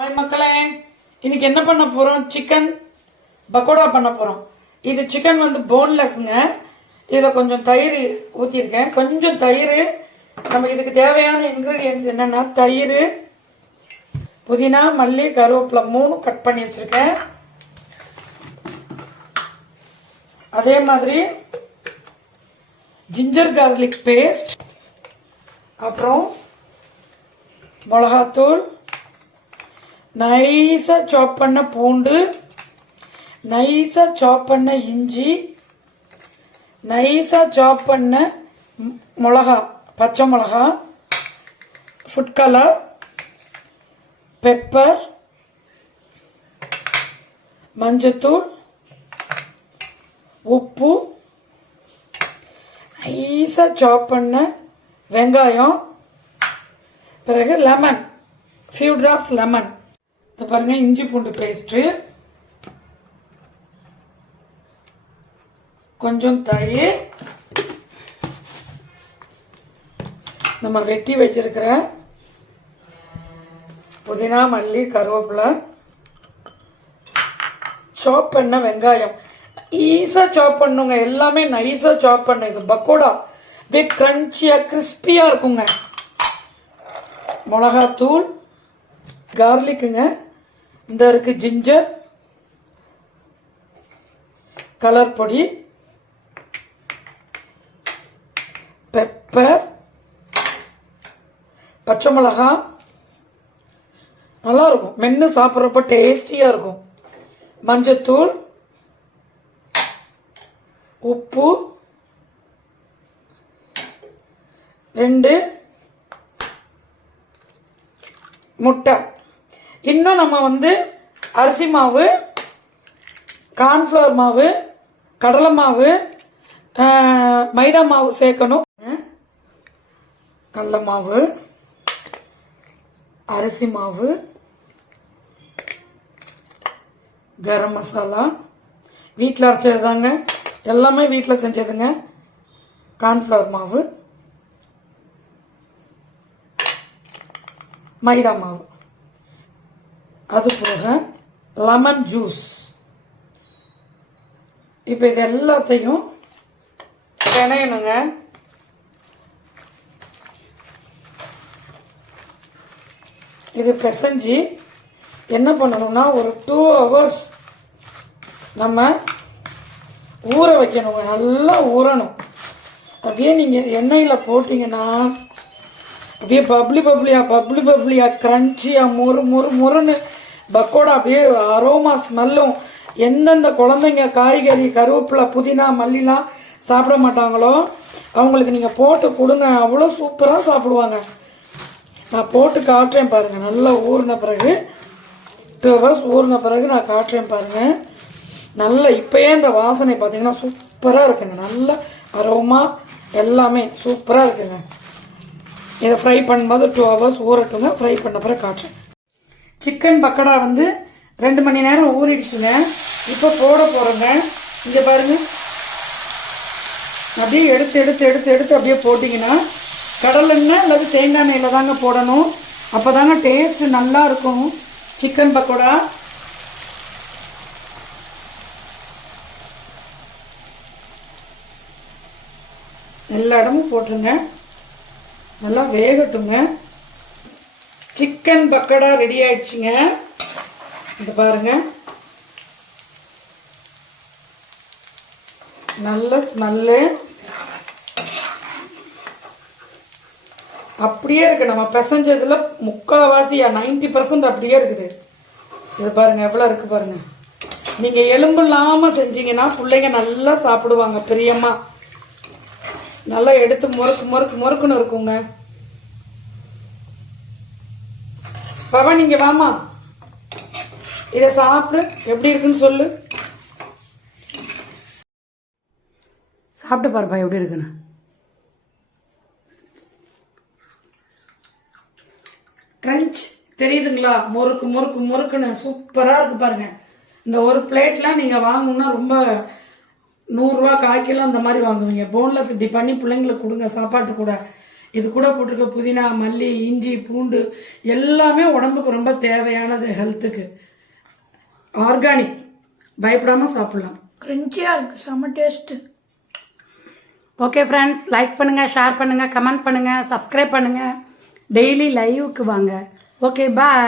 Hi மக்களே இன்னைக்கு என்ன பண்ண போறோம்? சிக்கன் பக்கோடா பண்ண போறோம். இது சிக்கன் வந்து போன்லெஸ்ங்க இதில் கொஞ்சம் தயிர் ஊற்றிருக்கேன் கொஞ்சம் தயிர். நம்ம இதுக்கு தேவையான இன்க்ரீடியன்ஸ் என்னன்னா தயிர் புதினா மல்லி கருவேப்பிலை மூணு கட் பண்ணி வச்சிருக்கேன். அதே மாதிரி ஜிஞ்சர் கார்லிக் பேஸ்ட் அப்புறம் மிளகாத்தூள் நைஸாக சாப் பண்ண பூண்டு நைஸாக சாப் பண்ண இஞ்சி நைஸாக சாப் பண்ண மிளகா பச்சை மிளகா ஃபுட் கலர் பெப்பர் மஞ்சத்தூள் உப்பு நைஸாக சாப் பண்ண வெங்காயம் பிறகு லெமன் ஃபியூ ட்ராப்ஸ் லெமன் இது பாருங்க இஞ்சி பூண்டு பேஸ்ட்டு. கொஞ்சம் தயிர். நம்ம வெட்டி வச்சிருக்கிற புதினா மல்லி கருவேப்பிலை சாப் பண்ண வெங்காயம். ஈஸாக சாப் பண்ணுங்க. எல்லாமே நைஸாக சாப் பண்ண. இது பக்கோடா. அப்படியே கிரன்ச்சியாக கிறிஸ்பியாக இருக்குங்க. மிளகாத்தூள் கார்லிக்குங்க இந்த இருக்கு ஜிஞ்சர் கலர் பொடி பெப்பர் பச்சை மிளகா. நல்லா இருக்கும். மென்று சாப்பிட்றப்ப டேஸ்டியாக இருக்கும். மஞ்சத்தூள் உப்பு ரெண்டு முட்டை. இன்னும் நம்ம வந்து அரிசி மாவு கார்ன்ஃப்ளவர் மாவு கடலை மாவு மைதா மாவு சேர்க்கணும். கடல மாவு அரிசி மாவு கரம் மசாலா. வீட்டில் அரைச்சது தாங்க எல்லாமே வீட்டில் செஞ்சதுங்க. கார்ன்ஃப்ளவர் மாவு மைதா மாவு. அது போக லெமன் ஜூஸ் இப்போ இது எல்லாத்தையும் பிணையணுங்க இது பிசைஞ்சு என்ன பண்ணணும்னா ஒரு டூ ஹவர்ஸ் நம்ம ஊற வைக்கணுங்க. நல்லா ஊறணும். அப்படியே நீங்கள் எண்ணெயில் போட்டிங்கன்னா அப்படியே பப்ளி பப்ளியா பப்ளி பப்ளியா கிரன்ச்சியா முறு மொறு மொறுன்னு பக்கோடா அப்படியே அரோமா ஸ்மெல்லும் எந்தெந்த குழந்தைங்க காய்கறி கருவேப்பிலை புதினா மல்லிலாம் சாப்பிட மாட்டாங்களோ அவங்களுக்கு நீங்கள் போட்டு கொடுங்க. அவ்வளோ சூப்பராக சாப்பிடுவாங்க. நான் போட்டு காட்டுறேன் பாருங்கள் நல்லா ஊறின பிறகு டூ ஹவர்ஸ் ஊறின பிறகு நான் காட்டுறேன் பாருங்க. நல்லா இப்போயே இந்த வாசனை பார்த்தீங்கன்னா சூப்பராக இருக்குங்க. நல்ல அரோமா எல்லாமே சூப்பராக இருக்குங்க. இதை ஃப்ரை பண்ணும்போது டூ ஹவர்ஸ் ஊறட்டுங்க. ஃப்ரை பண்ண பிறகு காட்டுறேன். சிக்கன் பக்கடா வந்து ரெண்டு மணி நேரம் ஊறிடுச்சுங்க. இப்போ போட போகிறோங்க இங்கே பாருங்க. அப்படியே எடுத்து எடுத்து எடுத்து எடுத்து அப்படியே போட்டிங்கன்னா கடல் எண்ணெய் அல்லது தேங்காய் எண்ணெயில் தாங்க போடணும். அப்போ தாங்க டேஸ்ட்டு நல்லா இருக்கும். சிக்கன் பக்கோடா. எல்லா இடமும் போட்டுருங்க. நல்லா வேகட்டுங்க. சிக்கன் பக்கடா ரெடி ஆயிடுச்சுங்க. இது பாருங்க. நல்ல ஸ்மெல்லு அப்படியே இருக்கு. நம்ம பிசைஞ்சதுல முக்காவாசியா நைன்டி பர்சன்ட் அப்படியே இருக்குது. இது பாருங்க எவ்வளோ இருக்கு பாருங்க. நீங்க எலும்பு இல்லாம செஞ்சீங்கன்னா பிள்ளைங்க நல்லா சாப்பிடுவாங்க பிரியமா. நல்லா எடுத்து முறுக்கு முறுக்கு முறுக்குன்னு இருக்குங்க. பவன் நீங்க வாமா இதை சாப்பிடு. எப்படி இருக்குன்னு சொல்லு. சாப்பிட்டு பாருப்பா எப்படி இருக்குன்னு. கிரன்ச் தெரியுதுங்களா? முறுக்கு முறுக்கு முறுக்குன்னு. சூப்பராக இருக்கு பாருங்க. இந்த ஒரு பிளேட்லாம் நீங்கள் வாங்கணும்னா ரொம்ப நூறுரூவா கால் கிலோ அந்த மாதிரி வாங்குவீங்க. போன்லெஸ் இப்படி பண்ணி பிள்ளைங்களுக்கு கொடுங்க சாப்பாட்டு கூட. இது கூட போட்டிருக்க புதினா மல்லி இஞ்சி பூண்டு எல்லாமே உடம்புக்கு ரொம்ப தேவையானது ஹெல்த்துக்கு ஆர்கானிக் பயப்படாம சாப்பிடலாம். கிரிஞ்சியாக இருக்குது செம்ம டேஸ்ட்டு ஓகே ஃப்ரெண்ட்ஸ் லைக் பண்ணுங்கள் ஷேர் பண்ணுங்கள் கமெண்ட் பண்ணுங்கள் சப்ஸ்கிரைப் பண்ணுங்கள் டெய்லி லைவுக்கு வாங்க. Okay bye